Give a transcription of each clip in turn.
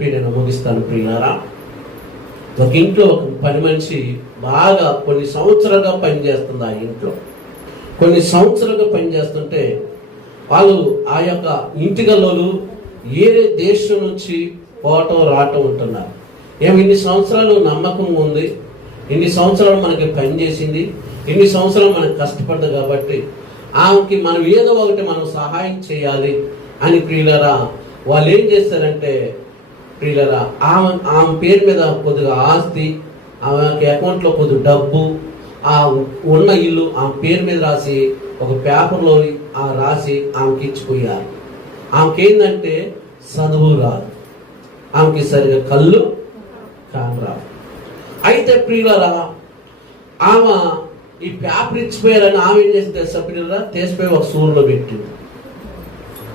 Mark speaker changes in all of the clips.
Speaker 1: నేను ముగిస్తాను ప్రియారా ఒక ఇంట్లో ఒక పని మనిషి బాగా కొన్ని సంవత్సరాలుగా పనిచేస్తుంది ఆ ఇంట్లో. కొన్ని సంవత్సరాలుగా పనిచేస్తుంటే వాళ్ళు ఆ యొక్క ఇంటిగల్లోలు ఏరే దేశం నుంచి పోవటం రావటం ఉంటున్నారు. ఏమి ఇన్ని సంవత్సరాలు నమ్మకం ఉంది? ఇన్ని సంవత్సరాలు మనకి పని చేసింది. ఇన్ని సంవత్సరాలు మనకు కష్టపడ్డది కాబట్టి ఆమెకి మనం ఏదో ఒకటి మనం సహాయం చేయాలి అని ప్రియులరా వాళ్ళు ఏం చేస్తారంటే ప్రియులరా ఆమె ఆమె పేరు మీద కొద్దిగా ఆస్తి ఆమె అకౌంట్లో కొద్ది డబ్బు ఆ ఉన్న ఇల్లు ఆమె పేరు మీద రాసి ఒక పేపర్లో ఆ రాసి ఆమెకి ఇచ్చిపోయారు. ఆమెకి ఏంటంటే చదువు రాదు. ఆమెకి సరిగా కళ్ళు కానరాదు అయితే ప్రియులరా ఆమె ఈ పేపర్ ఇచ్చిపోయారని ఆమె ఏం చేసింది తెలుసా ప్రియులరా? తీసిపోయి ఒక సూర్లో పెట్టింది.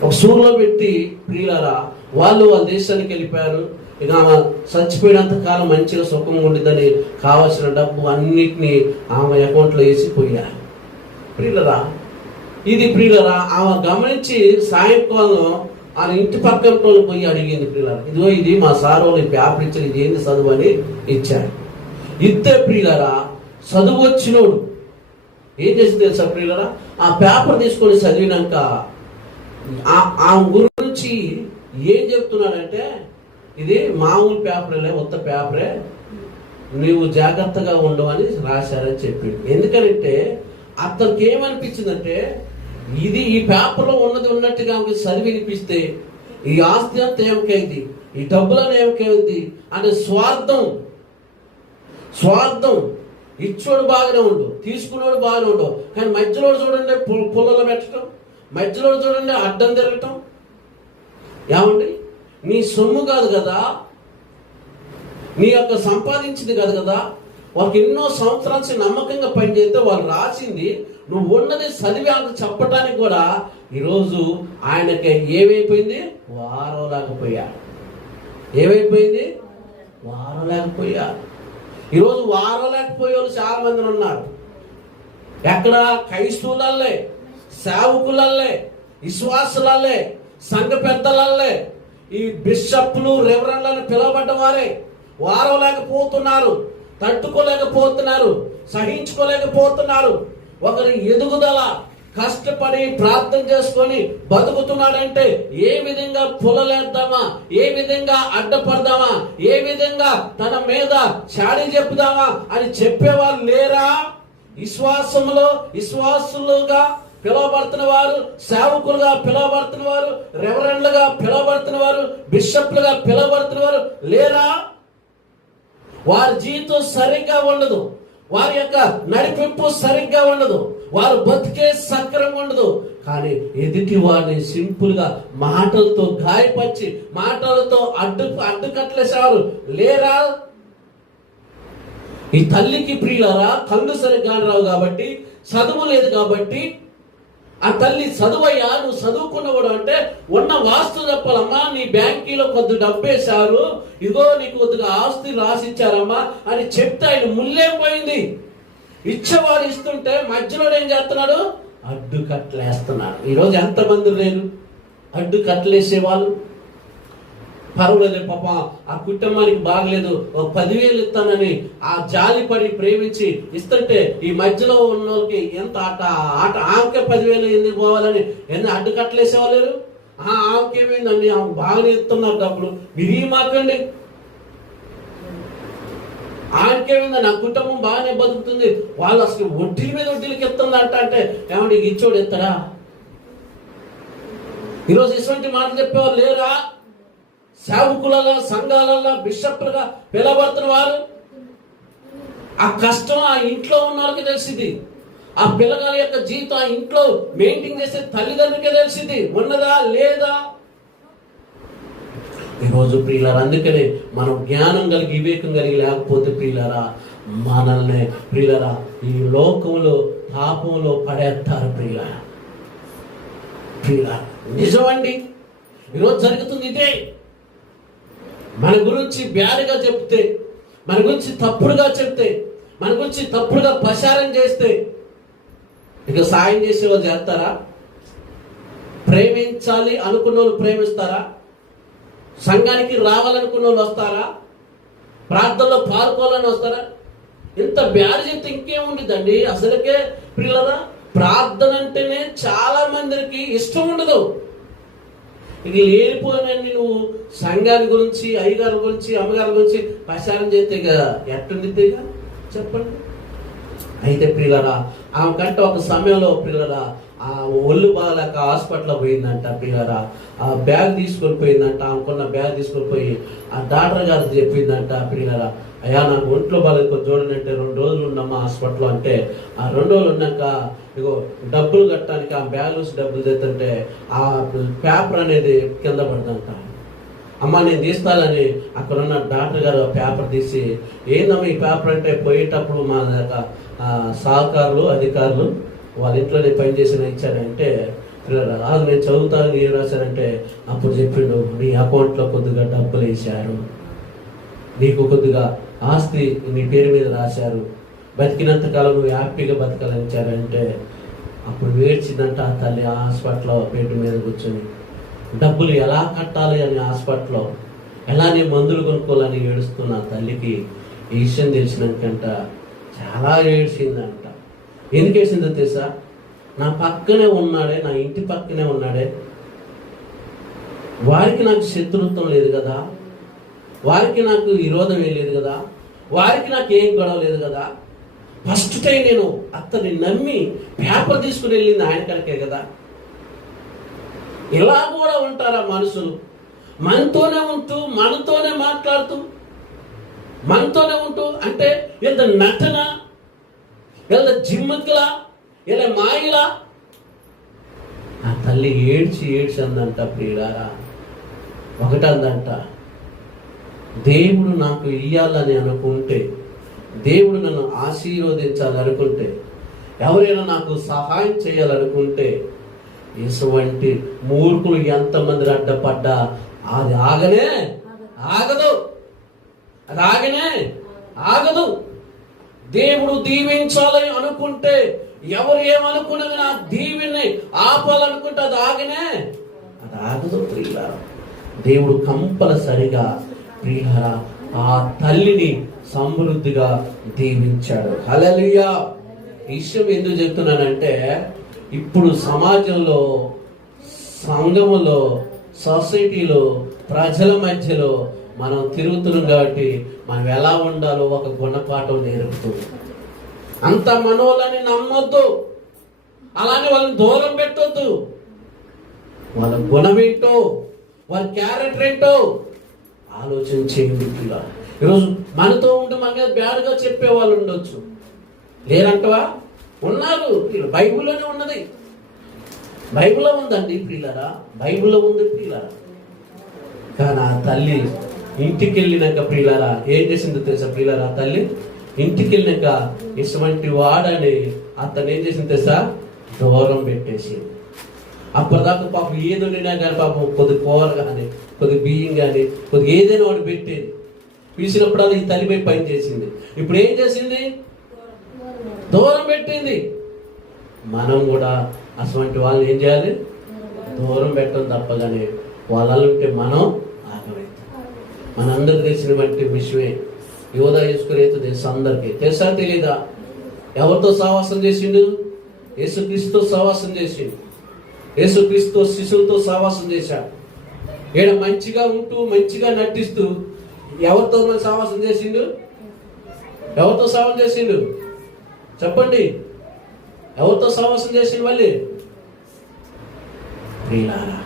Speaker 1: ఒక సూర్లో పెట్టి ప్రియులరా వాళ్ళు వాళ్ళ దేశానికి వెళ్ళిపోయారు. ఇక ఆమె చచ్చిపోయినంత కాలం మంచిగా సుఖంగా ఉండిద్దని కావాల్సిన డబ్బు అన్నిటినీ ఆమె అకౌంట్లో వేసి పోయారు ప్రియులరా ఇది ప్రియులరా ఆమె గమనించి సాయంకాలం ఆ ఇంటి పక్కన పోయి అడిగింది ప్రియులరా. ఇదిగో ఇది మా సార్ వాళ్ళు పేపర్ ఇచ్చారు ఇది ఏంది చదువు అని ఇచ్చారు. ఇద్దరు ప్రియులరా చదువు వచ్చినోడు. ఏం చేసి తెలుసా ప్రియులరా? ఆ పేపర్ తీసుకొని చదివినాక ఆ- ఆ గురించి ఏం చెప్తున్నాడంటే ఇది మామూలు పేపర్లే ఉత్త పేపరే నీవు జాగ్రత్తగా ఉండవు అని రాశారని చెప్పిండు. ఎందుకనంటే అతనికి ఏమనిపించిందంటే ఇది ఈ పేపర్లో ఉన్నది ఉన్నట్టుగా ఆమెకి చదివి వినిపిస్తే ఈ ఆస్తి అంతా ఏమికైంది? ఈ డబ్బులను ఏమకైంది? అనే స్వార్థం స్వార్థం ఇచ్చోడు బాగానే ఉండు తీసుకున్నోడు బాగానే ఉండు. కానీ మధ్యలో చూడండి పుల్లలు పెట్టడం మధ్యలో చూడండి అడ్డం తిరగటం ఏమండి? నీ సొమ్ము కాదు కదా? నీ యొక్క సంపాదించింది కాదు కదా? వాళ్ళకి ఎన్నో సంవత్సరాల నుంచి నమ్మకంగా పనిచేస్తే వాళ్ళు రాసింది నువ్వు ఉన్నది చదివి అంత చెప్పడానికి కూడా ఈరోజు ఆయనకి ఏమైపోయింది? వారం లేకపోయా. ఏమైపోయింది? వారం లేకపోయా. ఈరోజు వారం లేకపోయే వాళ్ళు చాలా మంది ఉన్నారు. ఎక్కడ? క్రైస్తవులల్లే సేవకులల్లే విశ్వాసులల్లే సంఘ పెద్దలల్లే. ఈ బిషప్లు రెవరెండ్లను పిలవబడ్డ వారే. వారవలేకపోతున్నారు తట్టుకోలేకపోతున్నారు సహించుకోలేకపోతున్నారు. ఒకరి ఎదుగుదల కష్టపడి ప్రార్థన చేసుకొని బతుకుతున్నాడంటే ఏ విధంగా పులలేద్దామా? ఏ విధంగా అడ్డపడదామా? ఏ విధంగా తన మీద చాడి చెప్పుదామా అని చెప్పేవారు లేరా? విశ్వాసములో విశ్వాసులుగా పిలువబడుతున్న వారు సేవకులుగా పిలువబడుతున్న వారు రెవరెండ్లుగా పిలువబడుతున్న వారు బిషప్లుగా పిలువబడుతున్న వారు లేరా? వారి జీవితం సరిగ్గా ఉండదు. వారి యొక్క నడిపింపు సరిగ్గా ఉండదు. వారు బతికే సక్రంగా ఉండదు. కానీ ఎదుటి వారిని సింపుల్గా మాటలతో గాయపరిచి మాటలతో అడ్డు అడ్డుకట్లేసేవారు లేరా? ఈ తల్లికి ప్రియులరా కళ్ళు సరిగ్గా రావు కాబట్టి చదువు లేదు కాబట్టి ఆ తల్లి చదువయ్యా నువ్వు చదువుకున్నవాడు అంటే ఉన్న వాస్తు చెప్పాలమ్మా నీ బ్యాంకీలో కొద్ది డబ్బేశారు ఇదిగో నీకు కొద్దిగా ఆస్తి రాసిచ్చారమ్మా అని చెప్తే ఆయన ముల్లేం పోయింది. ఇచ్చేవాడు ఇస్తుంటే మధ్యలో ఏం చేస్తున్నాడు? అడ్డు కట్టలేస్తున్నాడు. ఈరోజు ఎంతమంది లేరు? అడ్డు కట్లేసేవాళ్ళు పర్వాలేదు పాప ఆ కుటుంబానికి బాగలేదు. ఒక పదివేలు ఇస్తానని ఆ జాలి పడి ప్రేమించి ఇస్తుంటే ఈ మధ్యలో ఉన్న వాళ్ళకి ఎంత ఆట? ఆట ఆమెకే పదివేలు ఎందుకు పోవాలని ఎన్ని అడ్డుకట్టలేసేవాళ్ళు ఆ ఆమెకేమైందండి ఆమె బాగానే ఇస్తున్నారు డబ్బులు. మీరు ఈ మాకండి ఆయనకేమైంది నా కుటుంబం బాగానే బతుకుతుంది. వాళ్ళు అసలు వడ్డీల మీద వడ్డీలకి ఇస్తుందంట అంటే ఏమంటే ఇచ్చోడు ఎత్తడా? ఈరోజు ఇటువంటి మాటలు చెప్పేవారు లేరా? సేవకులలో సంఘాలలో బిషప్లుగా పిలవడుతున్న వారు ఆ కష్టం ఆ ఇంట్లో ఉన్న వాళ్ళకి తెలిసింది. ఆ పిల్లగాల యొక్క జీవితం ఆ ఇంట్లో మెయింటైన్ చేసే తల్లిదండ్రులకే తెలిసింది. ఉన్నదా లేదా? ఈరోజు ప్రియులారా అందుకనే మనం జ్ఞానం కలిగి వివేకం కలిగి లేకపోతే ప్రియులారా మనల్ని ప్రియులరా ఈ లోకంలో పాపంలో పడేస్తారు ప్రియుల ప్రియుల నిజమండి. ఈరోజు జరుగుతుంది ఇదే. మన గురించి బ్యాడ్గా చెప్తే మన గురించి తప్పుడుగా చెప్తే మన గురించి తప్పుడుగా ప్రచారం చేస్తే ఇక సాయం చేసే వాళ్ళు చేస్తారా? ప్రేమించాలి అనుకున్న వాళ్ళు ప్రేమిస్తారా? సంఘానికి రావాలనుకున్న వాళ్ళు వస్తారా? ప్రార్థనలో పాల్గొనాలని వస్తారా? ఇంత బ్యాడ్ చెప్తే ఇంకేముండదండి అసలుకే పిల్లరా ప్రార్థన అంటేనే చాలా మందికి ఇష్టం ఉండదు. ఇక లేనిపోయినన్ని నువ్వు సంఘాల గురించి అయ్యగారి గురించి అమ్మగారి గురించి ప్రచారం చేస్తే కదా ఎట్టుండిద్ది చెప్పండి. అయితే పిల్లరా ఆమె కంటే ఒక సమయంలో పిల్లరా ఆ ఒళ్ళు బాగాలేక హాస్పిటల్లో పోయిందంట పిల్లరా. ఆ బ్యాగ్ తీసుకొని పోయిందంట ఆమెకున్న బ్యాగ్ తీసుకొని పోయి ఆ డాక్టర్ గారు చెప్పిందంట పిల్లరా. అయ్యా నాకు ఒంట్లో బాగాలేదు చూడండి అంటే రెండు రోజులు ఉన్నామా హాస్పిటల్ అంటే ఆ రెండు రోజులు ఉన్నాక ఇగో డబ్బులు కట్టడానికి ఆ బ్యాలెన్స్ డబ్బులు తెస్తుంటే ఆ పేపర్ అనేది కింద పడుతుందంట అమ్మ నేను తీస్తానని అక్కడ ఉన్న డాక్టర్ గారు పేపర్ తీసి ఏందమ్మా ఈ పేపర్ అంటే పోయేటప్పుడు మా యొక్క, సహకారులు అధికారులు వాళ్ళ ఇంట్లోనే పనిచేసిన ఇచ్చారంటే రాదు నేను చదువుతాను ఏం రాశారంటే అప్పుడు చెప్పిండు నీ అకౌంట్లో కొద్దిగా డబ్బులు వేశారు. నీకు కొద్దిగా ఆస్తి నీ పేరు మీద రాశారు. బతికినంత కాలం నువ్వు హ్యాపీగా బతకాలని అప్పుడు వేడ్చిందంట ఆ తల్లి ఆ హాస్పిటల్లో బెడ్ మీద కూర్చొని డబ్బులు ఎలా కట్టాలి అని హాస్పిటల్లో? ఎలా నీ మందులు కొనుక్కోవాలని ఏడుస్తున్న తల్లికి ఈ విషయం తెలిసినాకంట చాలా ఏడ్చిందంట. ఎందుకు వేసిందో తెలుసా? నా పక్కనే ఉన్నాడే నా ఇంటి పక్కనే ఉన్నాడే. వారికి నాకు శత్రుత్వం లేదు కదా. వారికి నాకు విరోధం ఏం లేదు కదా? వారికి నాకు ఏం గొడవ లేదు కదా? ఫస్ట్ టైం నేను అతన్ని నమ్మి పేపర్ తీసుకుని వెళ్ళింది ఆయన కనుకే కదా? ఇలా కూడా ఉంటారా మనుషులు. మనతోనే ఉంటూ మనతోనే మాట్లాడుతూ మనతోనే ఉంటూ అంటే ఎంత నటన ఎంత జిమ్మతుల ఇలా మాయల. ఆ తల్లి ఏడ్చి ఏడ్చి అందంట ప్రియులారా. ఒకటందంట దేవుడు నాకు ఇయ్యాలని అనుకుంటే దేవుడు నన్ను ఆశీర్వదించాలనుకుంటే ఎవరైనా నాకు సహాయం చేయాలనుకుంటే ఇటువంటి మూర్ఖులు ఎంతమంది అడ్డపడ్డా అది ఆగనే ఆగదు. అది ఆగనే ఆగదు. దేవుడు దీవించాలని అనుకుంటే ఎవరు ఏమనుకున్నది నా దీవిని ఆపాలనుకుంటే అది ఆగనే అది ఆగదు ప్రియులారా. దేవుడు కంపల్సరిగా ప్రియులారా ఆ తల్లిని సమృద్ధిగా దీవించాడు. హలలియా విషయం ఎందుకు చెప్తున్నానంటే ఇప్పుడు సమాజంలో సంఘములో సొసైటీలో ప్రజల మధ్యలో మనం తిరుగుతున్నాం కాబట్టి మనం ఎలా ఉండాలో ఒక గుణపాఠం నేర్పుతుంది. అంత మనోళ్ళని నమ్మొద్దు. అలానే వాళ్ళని దూరం పెట్టొద్దు. వాళ్ళ గుణం ఏంటో వాళ్ళ క్యారెక్టర్ ఏంటో ఆలోచన చేయండి పిల్ల ఈరోజు మనతో ఉంటే మన మీద బ్యాడ్గా చెప్పే వాళ్ళు ఉండొచ్చు. లేరంటవా ఉన్నారు. బైబిల్లోనే ఉన్నది. బైబిల్లో ఉందండి పిల్లరా బైబిల్లో ఉంది పిల్లరా కానీ ఆ తల్లి ఇంటికి వెళ్ళినాక పిల్లరా ఏం చేసిందో తెలుసా పిల్లరా ఆ తల్లి? ఇంటికి వెళ్ళినాక ఇటువంటి వాడని అతను ఏం చేసింది తెలుసా? దూరం పెట్టేసి అప్పటిదాకా పాపం ఏది ఉండినా కానీ పాపం కొద్ది కూర కానీ కొద్ది బియ్యం కానీ కొద్ది ఏదైనా వాడు పెట్టేది. పిలిచినప్పుడల్లా ఈ తల్లి పని చేసింది. ఇప్పుడు ఏం చేసింది? దూరం పెట్టింది. మనం కూడా అటువంటి వాళ్ళని ఏం చేయాలి? దూరం పెట్టడం తప్పగానే వాళ్ళు ఉంటే మనం ఆగమవుతాం మనందరికి తెలిసినటువంటి విషయమే. యోధ చేసుకునేది తెలుసు అందరికీ. తెలుసా తెలీదా? ఎవరితో సహవాసం చేసిండు? యేసుక్రీస్తుతో సహవాసం చేసిండు. యేసుక్రీస్తు శిశువులతో సహవాసం చేశాడు ఈడ మంచిగా ఉంటూ మంచిగా నటిస్తూ ఎవరితో మరి సహవాసం చేసిండు? ఎవరితో సహవాసం చేసిండు? చెప్పండి. ఎవరితో సహవాసం చేసిండు మళ్ళీ? ప్రియులారా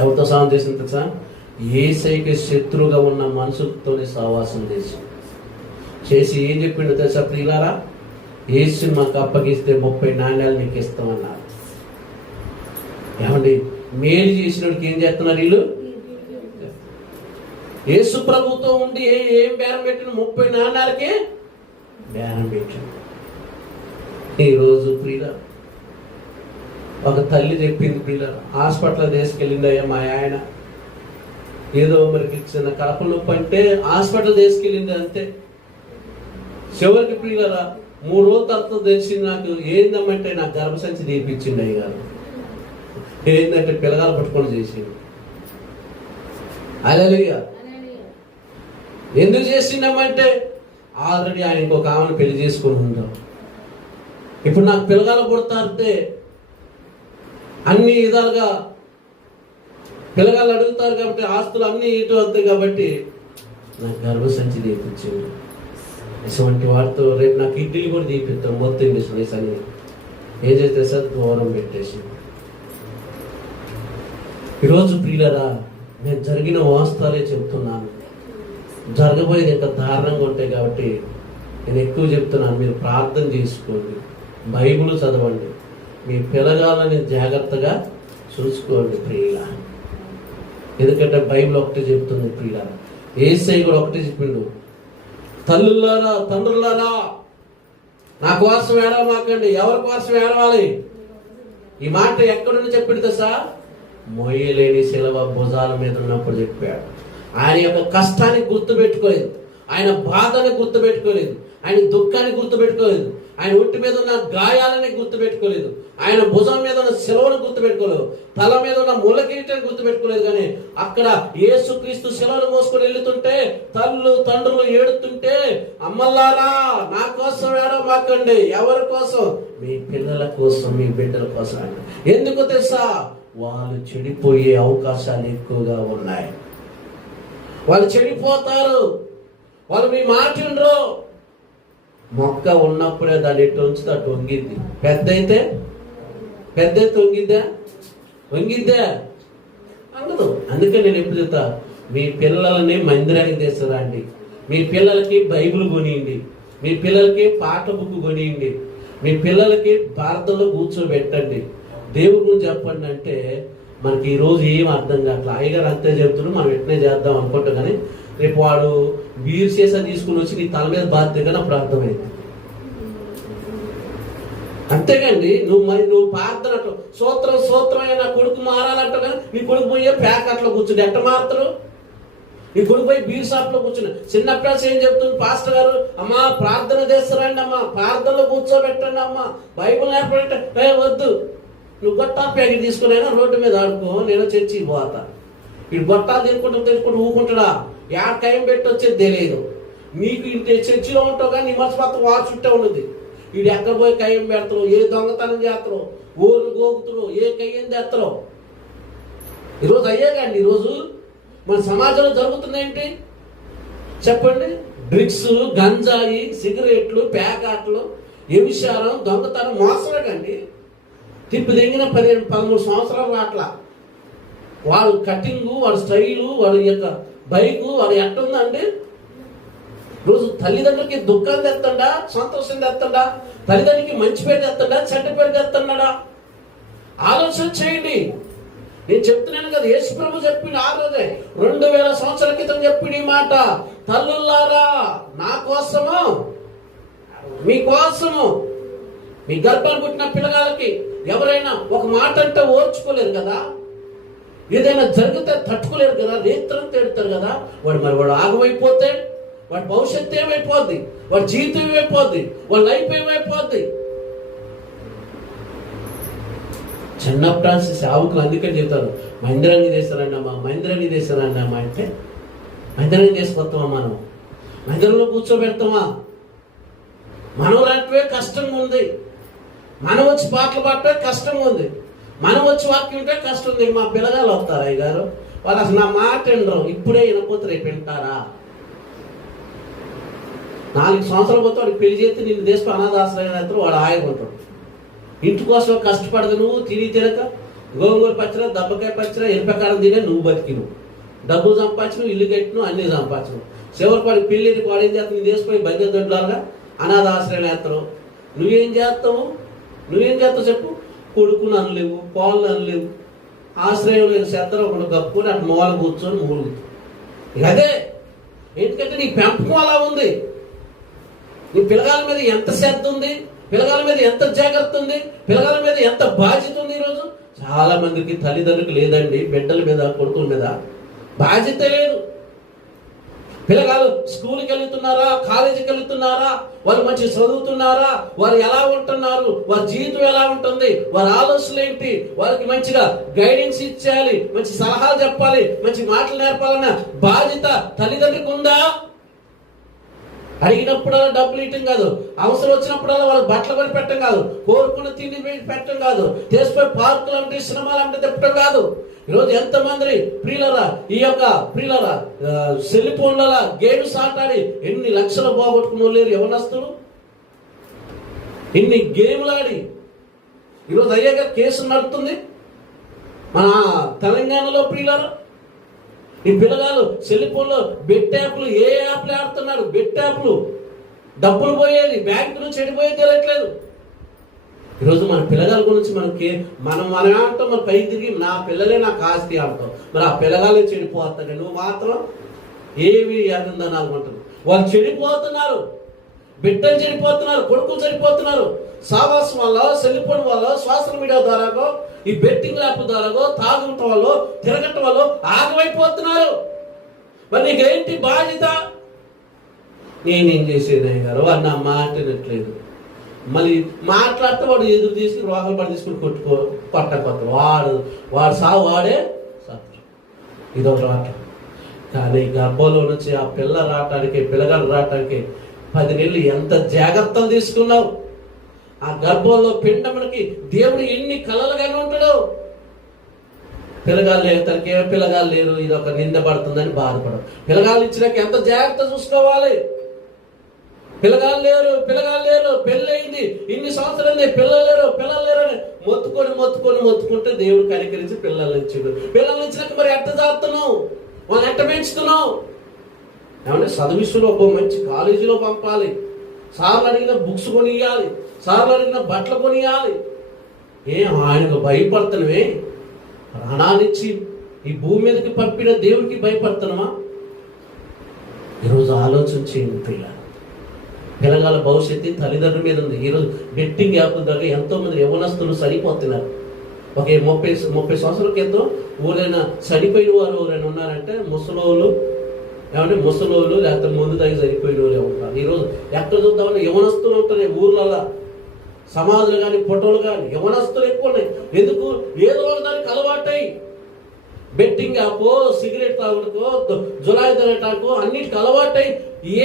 Speaker 1: ఎవరితో సహవాసం చేసింది తెలుసా? ఏసైకి శత్రువుగా ఉన్న మనుషులతోనే సహవాసం చేసి. చేసి ఏం చెప్పిండు తెలుసా ప్రియులారా? ఏసుని మాకు అప్పగిస్తే ముప్పై నాణ్యాలు నీకు ఇస్తామన్నారు. ఏమండి? మేలు చేసినోడికి ఏం చేస్తున్నారు వీళ్ళు? యేసు ప్రభుతో ఉండి ఏ ఏం బేరం పెట్టిన ముప్పై నాణ్యాలకే బేరం పెట్టాడు. ఈరోజు ప్రియుల ఒక తల్లి చెప్పింది పిల్ల హాస్పిటల్ తీసుకెళ్ళిందయ్యా మా ఆయన. ఏదో మరి చిన్న కడప నొప్పి అంటే హాస్పిటల్ తీసుకెళ్ళింది అంతే. చివరికి పిల్లరా మూడు రోజుల తర్వాత తెలిసింది నాకు ఏందమ్మంటే నాకు గర్భసంచి తీపిచ్చింది అయ్య గారు ఏంటంటే పిల్లగాలు పట్టుకొని చేసింది. అలలుగా ఎందుకు చేసిండమంటే ఆల్రెడీ ఆయన ఇంకొక ఆమెను పెళ్ళి చేసుకుని ఉంటాం ఇప్పుడు నాకు పిల్లగాలు పుడతారంటే అన్ని విధాలుగా పిల్లగాళ్ళు అడుగుతారు కాబట్టి ఆస్తులు అన్ని ఇటు అవుతాయి కాబట్టి నాకు గర్భసంచి తీపించింది ఇటువంటి వాటితో రేపు నాకు ఇడ్లీ కూడా తీపిస్తాం. మొత్తం బిజినెస్ అని. ఏం చేస్తే సార్ దూరం పెట్టేసి ఈరోజు ప్రియులరా నేను జరిగిన వాస్తవాలే చెప్తున్నాను. జరగబోయేది ఇంకా దారుణంగా ఉంటాయి కాబట్టి నేను ఎక్కువ చెప్తున్నాను మీరు ప్రార్థన చేసుకోండి బైబుల్ చదవండి మీ పిల్లగాలని జాగ్రత్తగా చూసుకోండి ప్రియుల. ఎందుకంటే బైబిల్ ఒకటే చెప్తుంది ప్రియుల. ఏసై కూడా ఒకటే చెప్పిండు తల్లులారా తండ్రులారా నా కోసం ఏడవమాకండి. ఎవరి కోసం ఏడవాలి? ఈ మాట ఎక్కడి నుండి చెప్పిండు సార్ మొయ్యలేని శిలవ భుజాల మీద ఉన్నప్పుడు చెప్పాడు. ఆయన యొక్క కష్టాన్ని గుర్తుపెట్టుకోలేదు. ఆయన బాధని గుర్తుపెట్టుకోలేదు. ఆయన దుఃఖాన్ని గుర్తుపెట్టుకోలేదు. ఆయన ఒంటి మీద ఉన్న గాయాలని గుర్తుపెట్టుకోలేదు. ఆయన భుజం మీద ఉన్న శిలవను గుర్తుపెట్టుకోలేదు. తల మీద ఉన్న ముళ్ళ గుర్తుపెట్టుకోలేదు కానీ అక్కడ ఏసుక్రీస్తు శిలవను మోసుకొని వెళ్తుంటే తల్లు తండ్రులు ఏడుతుంటే అమ్మల్లారా నా కోసం ఏడమాకండి ఎవరి కోసం? మీ పిల్లల కోసం మీ బిడ్డల కోసం ఎందుకు తెలుసా? వాళ్ళు చెడిపోయే అవకాశాలు ఎక్కువగా ఉన్నాయి. వాళ్ళు చెడిపోతారు. వాళ్ళు మీ మాట మొక్క ఉన్నప్పుడే దాన్ని ఎటు ఉంచితే? అటు పెద్ద అయితే? పెద్ద అయితే వంగిద్దా వంగిద్దా అందుకే నేను ఎప్పుడు చెప్తా మీ పిల్లలని మందిరానికి తీసుకురండి. మీ పిల్లలకి బైబిల్ కొనియండి. మీ పిల్లలకి పాట బుక్ కొనియండి. మీ పిల్లలకి ప్రార్థనలో కూర్చోబెట్టండి. దేవుడి గురించి చెప్పండి అంటే మనకి ఈరోజు ఏం అర్థం కావట్లేదు అయ్యగారు అంతే చెప్తున్నాడు మనం ఎట్నే చేద్దాం అనుకుంటాం కానీ రేపు వాడు వీరు చేసా తీసుకుని వచ్చి నీ తల మీద బాధ్యత కానీ అప్పుడు అర్థమైంది అంతేగాండి నువ్వు మరి నువ్వు ప్రార్థన అట్లా సూత్రం సూత్రమైన నా కొడుకు మారాలంట కానీ నీ కొడుకు పోయే ప్యాక్ అట్లా కూర్చుంటే ఎట్ట మాత్రం నీ కొడుకు పోయి బీర్ షాప్లో కూర్చుని చిన్న చిన్నప్పుడు ఏం చెప్తుంది? పాస్టర్ గారు అమ్మా ప్రార్థన చేస్తారండి అమ్మా. ప్రార్థనలో కూర్చోబెట్టండి అమ్మా. బైబుల్ నేర్పడంటే వద్దు. నువ్వు గొట్టాలు ప్యాకెట్ తీసుకునైనా రోడ్డు మీద ఆడుకో నేను చర్చి పోతా. ఇటు గొట్టాలు తినుకుంటూ తినుకుంటూ ఊకుంటాడా యా టైం పెట్టి వచ్చేది తెలియదు నీకు ఇంటి చర్చిలో ఉంటావు కానీ నీ మనసు మొత్తం వాడు చుట్టే ఉన్నది. వీడు ఎక్కడ పోయి కయ్యం పెడతారు ఏ దొంగతనం చేస్తారు ఊరు గోగుతురు ఏ కయ్యం తెస్తారు ఈరోజు అయ్యే కానీ ఈరోజు మన సమాజంలో జరుగుతుందేంటి చెప్పండి. డ్రిగ్స్ గంజాయి సిగరెట్లు ప్యాకాట్లు ఎమిషారం దొంగతనం మోసమే కండి తిప్పి తెంగిన పదిహేను పదమూడు సంవత్సరాలు రాట్లా. వాడు కటింగు వాడి స్టైలు వాడి యొక్క బైకు వాడు ఎట్టుందండి రోజు తల్లిదండ్రులకి దుఃఖం తెస్తాడా సంతోషం తెస్తాడా తల్లిదండ్రులకి మంచి పేరు తెస్తాడా చెడ్డ పేరు తెస్తున్నాడా? ఆలోచన చేయండి. నేను చెప్తున్నాను కదా యేసు ప్రభు చెప్పిన ఆ రోజే రెండు వేల సంవత్సరాల క్రితం చెప్పిన ఈ మాట తల్లుల్లారా నా కోసము మీ కోసము మీ గర్భాన్ని పుట్టిన పిల్లగాలకి ఎవరైనా ఒక మాట అంటే ఓర్చుకోలేరు కదా? ఏదైనా జరిగితే తట్టుకోలేరు కదా? రేత్రం తేడుతారు కదా? వాడు మరి వాడు ఆగమైపోతే వాడి భవిష్యత్తు ఏమైపోద్ది? వాడి జీవితం ఏమైపోద్ది? వాడి లైఫ్ ఏమైపోద్ది? చిన్నప్పుడు సేవకులు అందుకని చెప్తారు మహేంద్రాన్ని చేస్తారన్నమ్మా మహేంద్రాన్ని చేస్తారన్నమ్మా అంటే మహేంద్రాన్ని తీసుకొస్తామా మనం? మహేంద్రంలో కూర్చోబెడతామా మనం లాంటివే కష్టంగా ఉంది. మనం వచ్చి పాటలు పాడటం కష్టం ఉంది. మనం వచ్చి వాక్యం ఉంటే కష్టం ఉంది. మా పిల్లగాలు వస్తారు అయ్య గారు వాళ్ళు అసలు నా మాట వినరు. ఇప్పుడే వినకపోతే రేపు వింటారా? నాలుగు సంవత్సరాలు పోతే వాడికి పెళ్ళి చేస్తే నిన్ను దేశం అనాథాశ్రయం అయితే వాడు ఆయకుంటాడు ఇంటి కోసం కష్టపడదు నువ్వు. తిని తినక గోంగూర పచ్చర దెబ్బకాయ పచ్చర ఎరుపకారం తినే నువ్వు బతికిను డబ్బులు సంపాదించను ఇల్లు కట్టిను అన్ని సంపాదించను చివరికి వాడి పెళ్ళి వాడు ఏం చేస్తావు నీ దేశపోయి బంధు దొడ్లాగా అనాథాశ్రయం వేస్తారు నువ్వేం చేస్తావు? నువ్వేం చేస్తావు చెప్పు? కొడుకులు అనలేవు కోళ్ళు అనలేవు ఆశ్రయం లేని శత్రం ఒకడు కప్పుకొని అటు మూల కూర్చొని మూలుగుతావు అదే ఎందుకంటే నీ పెంపకం అలా ఉంది. నీ పిల్లగాల మీద ఎంత శ్రద్ధ ఉంది పిల్లగాల మీద ఎంత జాగ్రత్త ఉంది పిల్లగాల మీద ఎంత బాధ్యత ఉంది ఈరోజు? చాలా మందికి తల్లిదండ్రులకు లేదండి బిడ్డల మీద కొడుకుల మీద బాధ్యత లేదు. పిల్లగాలు స్కూల్కి వెళ్తున్నారా కాలేజీకి వెళ్తున్నారా వాళ్ళు మంచి చదువుతున్నారా వారు ఎలా ఉంటున్నారు వారి జీవితం ఎలా ఉంటుంది వారి ఆలోచనలు ఏంటి వారికి మంచిగా గైడెన్స్ ఇచ్చేయాలి మంచి సలహాలు చెప్పాలి మంచి మాటలు నేర్పాలన్న బాధ్యత తల్లిదండ్రులకు ఉందా? అడిగినప్పుడల్లా డబ్బులు ఇవ్వటం కాదు అవసరం వచ్చినప్పుడల్లా వాళ్ళు బట్టలు కొని పెట్టడం కాదు కోరుకున్న తిండి పెట్టి పెట్టడం కాదు చేసిపోయి పార్కులు అంటే సినిమాలు అంటే తిప్పడం కాదు. ఈరోజు ఎంతమంది ప్రియులరా ఈ యొక్క ప్రియులరా సెల్ ఫోన్ల గేమ్స్ ఆటాడి ఎన్ని లక్షలు పోగొట్టుకున్న లేరు? యవనస్తులు ఇన్ని గేమ్లు ఆడి ఈరోజు అయ్యాక కేసు నడుతుంది మన తెలంగాణలో ప్రియులరా? ఈ పిల్లగాలు సెల్ ఫోన్లో బెట్ యాప్లు ఏ యాప్లు ఆడుతున్నారు? బెట్ యాప్లు డబ్బులు పోయేది బ్యాంకు నుంచి చెడిపోయేది తెలియట్లేదు. ఈరోజు మన పిల్లగాల గురించి మనకి మనం మన అంటాం మన పైకి తిరిగి నా పిల్లలే నాకు ఆస్తి అంటాం మరి ఆ పిల్లగాలే చెడిపోతాడు నువ్వు మాత్రం ఏమి ఎర్రందని అనుకుంటుంది వాళ్ళు చెడిపోతున్నారు. బిడ్డలు చెడిపోతున్నారు. కొడుకులు చెడిపోతున్నారు. సావాసం వల్ల సెల్ఫోన్ వల్ల సోషల్ మీడియా ద్వారాగో ఈ బెట్టింగ్ యాప్ ద్వారాగో తాగటం వల్ల తిరగటం వల్ల ఆగమైపోతున్నారు. మరి నీకేంటి బాధ్యత? నేనేం చేసేది గారు అన్న నా మాట వినట్లేదు. మళ్ళీ మాట్లాడితే వాడు ఎదురు తీసుకుని రోగాలు పడి తీసుకుని కొట్టుకో కొట్టకపోతే వాడు వాడు సావు వాడే సత్యం. ఇదొక రాట కానీ గర్భంలో నుంచి ఆ పిల్ల రావటానికి పిల్లగాడు రావటానికి పది నెలలు ఎంత జాగ్రత్తలు తీసుకున్నావు? ఆ గర్భంలో పిండమునికి దేవుడు ఎన్ని కలలుగానే ఉంటాడు పిల్లగాళ్ళు లేరు ఏ పిల్లగాళ్ళు లేరు ఇది ఒక నింద పడుతుందని బాధపడదు పిల్లగాళ్ళు ఇచ్చినాక ఎంత జాగ్రత్త చూసుకోవాలి? పిల్లగాళ్ళు లేరు పిల్లగాళ్ళు లేరు పెళ్ళయింది. ఇన్ని సంవత్సరాలు పిల్లలు లేరు పిల్లలు లేరు అని మొత్తుకొని మొత్తుకొని మొత్తుకుంటే దేవుడు కనికరించి పిల్లలు ఇచ్చాడు. పిల్లలు ఇచ్చినాక మరి ఎట్ట జాతున్నావు వాళ్ళు ఎట్ట పెంచుతున్నావు? ఏమంటే చదివిస్తులో ఒక మంచి కాలేజీలో పంపాలి. సార్లు అడిగిన బుక్స్ కొనియాలి. సార్లు అడిగిన బట్టలు కొనియాలి. ఏ ఆయనకు భయపడుతున్నవే? ప్రాణాలిచ్చి ఈ భూమి మీదకి పంపిన దేవుడికి భయపడుతున్నామా ఈరోజు ఆలోచన చేయండి పిల్లలు. పిల్లగాల భవిష్యత్తు తల్లిదండ్రుల మీద ఉంది. ఈరోజు బెట్టింగ్ యాప్ ద్వారా ఎంతోమంది యవనస్తులు చనిపోతున్నారు. ఒక ముప్పై ముప్పై సంవత్సరాల క్రితం ఊరైనా చనిపోయిన వారు ఎవరైనా ఉన్నారంటే ముసలోళ్ళు. ఏమంటే ముసలోళ్ళు లేకపోతే ముందు దాగి చనిపోయిన వాళ్ళు ఉంటారు. ఈరోజు ఎక్కడ చూద్దామని యవనస్తులు ఉంటారు ఊర్లలో సమాధులు కానీ ఫోటోలు కానీ యవనస్తులు ఎక్కువ ఉన్నాయి. ఎందుకు? ఏదో ఒక దానికి అలవాటై బెట్టింగ్ ఆపో సిగరెట్ తాగుడుకో జులాయి తిరగటాకో అన్నిటికి అలవాటై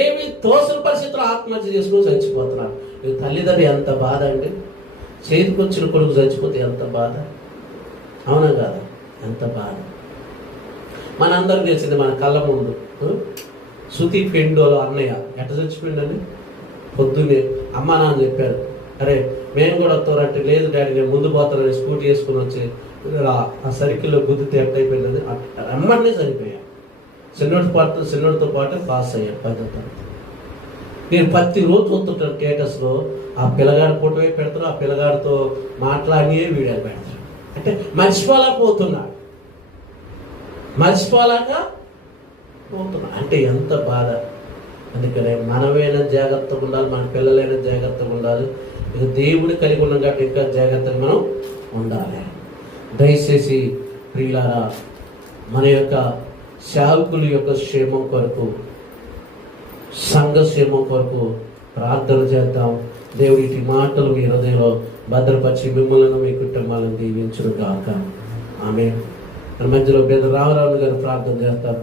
Speaker 1: ఏమి తోసిన పరిస్థితుల్లో ఆత్మహత్య చేసుకుని చచ్చిపోతున్నారు. ఈ తల్లిదండ్రి ఎంత బాధ అండి? చేతికొచ్చిన కొడుకు చచ్చిపోతే ఎంత బాధ? అవునా కాదా? ఎంత బాధ? మనందరికి తెలిసింది మన కళ్ళ ముందు శృతి పెండోలో అన్నయ్య ఎట్ట చచ్చిపోయిందండి? పొద్దున్నే అమ్మ నాన్న చెప్పారు అరే మేము కూడా వస్తారంటే లేదు డాడీ నేను ముందు పోతానని స్కూటీ వేసుకుని వచ్చి ఆ- సర్కిల్లో గుద్దితే ఎట్ట అయిపోయిందని రమ్మనే చనిపోయా చిన్నోడి పాటు చిన్నోడితో పాటు పాస్ అయ్యా పదో తరగతి నేను ప్రతిరోజు చూస్తుంటాను కేటస్లో ఆ పిల్లగాడి ఫోటోవే పెడతారు ఆ పిల్లగాడితో మాట్లాడి వీడియో పెడతారు. అంటే మర్చిపోలా పోతున్నాడు మర్చిపోలాక పోతున్నా. అంటే ఎంత బాధ. అందుకనే మనమైనా జాగ్రత్తగా ఉండాలి మన పిల్లలైనా జాగ్రత్తగా ఉండాలి. ఇక దేవుడు కలిగి ఉన్నాం కాబట్టి ఇంకా జాగ్రత్తగా మనం ఉండాలి. దయచేసి ప్రియులారా మన యొక్క సేవకుల యొక్క క్షేమం కొరకు సంఘ క్షేమం కొరకు ప్రార్థన చేద్దాం. దేవుడి ఇటు మాటలు మీ హృదయంలో భద్రపరిచి మిమ్మల్ని మీ కుటుంబాలను దీవించును గాక ఆమె మధ్యలో పెద్ద రామరావు గారు ప్రార్థన చేస్తారు.